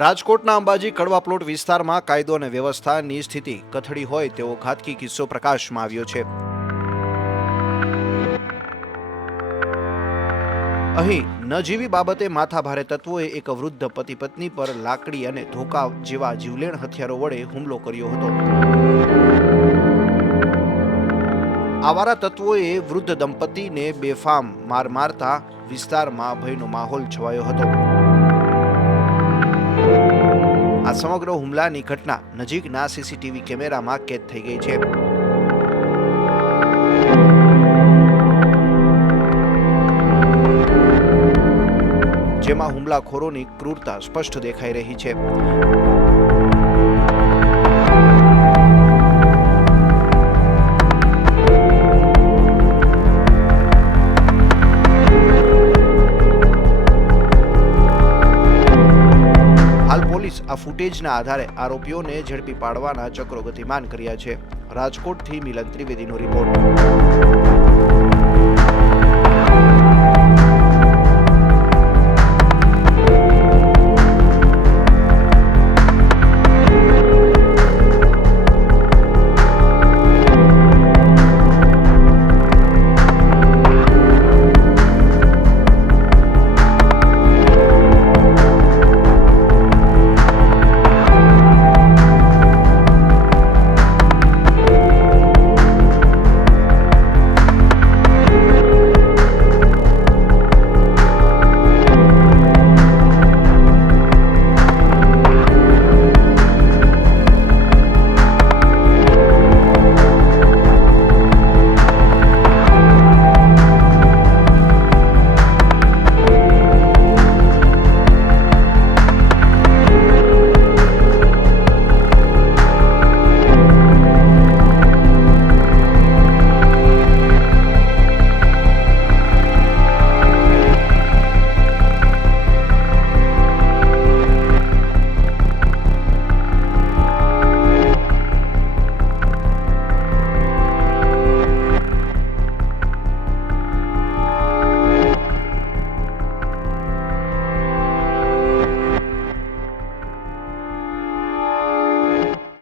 રાજકોટના અંબાજી કડવા પ્લોટ વિસ્તારમાં કાયદો અને વ્યવસ્થાની સ્થિતિ કથળી હોય તેવો ઘાતકી કિસ્સો પ્રકાશમાં આવ્યો છે. અહીં નજીવી બાબતે માથાભારે તત્વોએ એક વૃદ્ધ પતિ પત્ની પર લાકડી અને ધોકા જેવા જીવલેણ હથિયારો વડે હુમલો કર્યો હતો. આવારા તત્વોએ વૃદ્ધ દંપતીને બેફામ માર મારતા વિસ્તારમાં ભયનો માહોલ છવાયો હતો. આ સમગ્ર હુમલાની ઘટના નજીકના સીસીટીવી કેમેરામાં કેદ થઈ ગઈ છે. જેમાં હુમલાખોરોની ક્રૂરતા સ્પષ્ટ દેખાઈ રહી છે. હાલ પોલીસ આ ફૂટેજના આધારે આરોપીઓને ઝડપી પાડવાના ચક્રો ગતિમાન કર્યા છે. રાજકોટથી મિલન ત્રિવેદીનો રિપોર્ટ.